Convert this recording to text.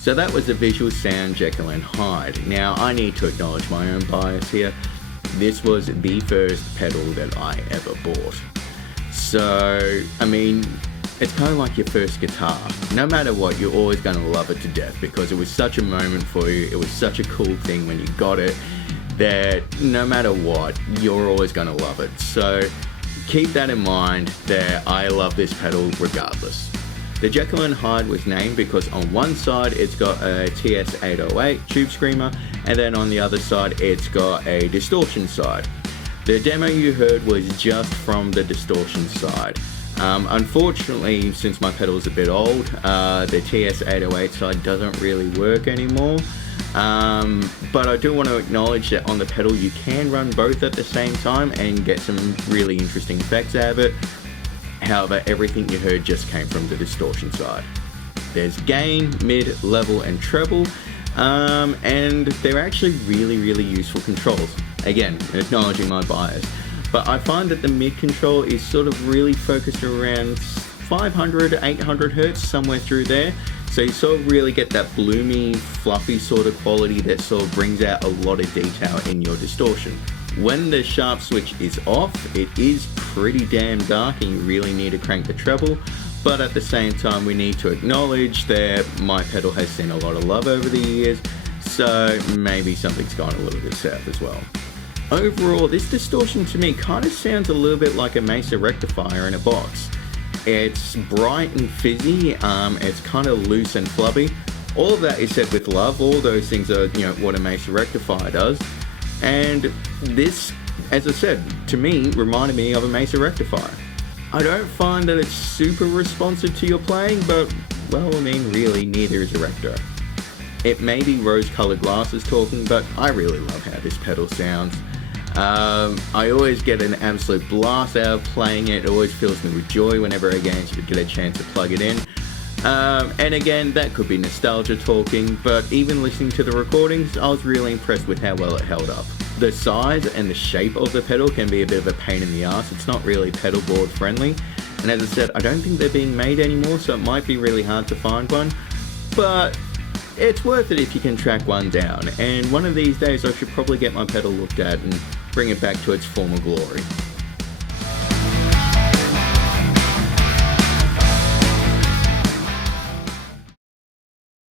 So that was the visual sound Jekyll and Hyde. Now I need to acknowledge my own bias here. This was the first pedal that I ever bought. So, I mean, it's kind of like your first guitar. No matter what, you're always going to love it to death because it was such a moment for you. It was such a cool thing when you got it that no matter what, you're always going to love it. So keep that in mind that I love this pedal regardless. The Jekyll and Hyde was named because on one side it's got a TS-808 tube screamer, and then on the other side it's got a distortion side. The demo you heard was just from the distortion side. Unfortunately, since my pedal's a bit old, the TS-808 side doesn't really work anymore. But I do want to acknowledge that on the pedal you can run both at the same time and get some really interesting effects out of it. However, everything you heard just came from the distortion side. There's gain, mid, level, and treble, and they're actually really useful controls. Again, acknowledging my bias. But I find that the mid control is sort of really focused around 500, 800 hertz, somewhere through there. So you sort of really get that bloomy, fluffy sort of quality that sort of brings out a lot of detail in your distortion. When the sharp switch is off, it is pretty damn dark and you really need to crank the treble. But at the same time, we need to acknowledge that my pedal has seen a lot of love over the years, so maybe something's gone a little bit south as well. Overall, this distortion to me kind of sounds a little bit like a Mesa rectifier in a box. It's bright and fizzy, it's kind of loose and flubby. All of that is said with love. All those things are, what a Mesa rectifier does. And this, as I said, to me, reminded me of a Mesa rectifier. I don't find that it's super responsive to your playing, but, well, I mean, really, neither is a Recto. It may be rose-colored glasses talking, but I really love how this pedal sounds. I always get an absolute blast out of playing it. It always fills me with joy whenever I get a chance to plug it in. And again, that could be nostalgia talking, but even listening to the recordings, I was really impressed with how well it held up. The size and the shape of the pedal can be a bit of a pain in the ass. It's not really pedal board friendly. And as I said, I don't think they're being made anymore, so it might be really hard to find one. But it's worth it if you can track one down. And one of these days I should probably get my pedal looked at and bring it back to its former glory.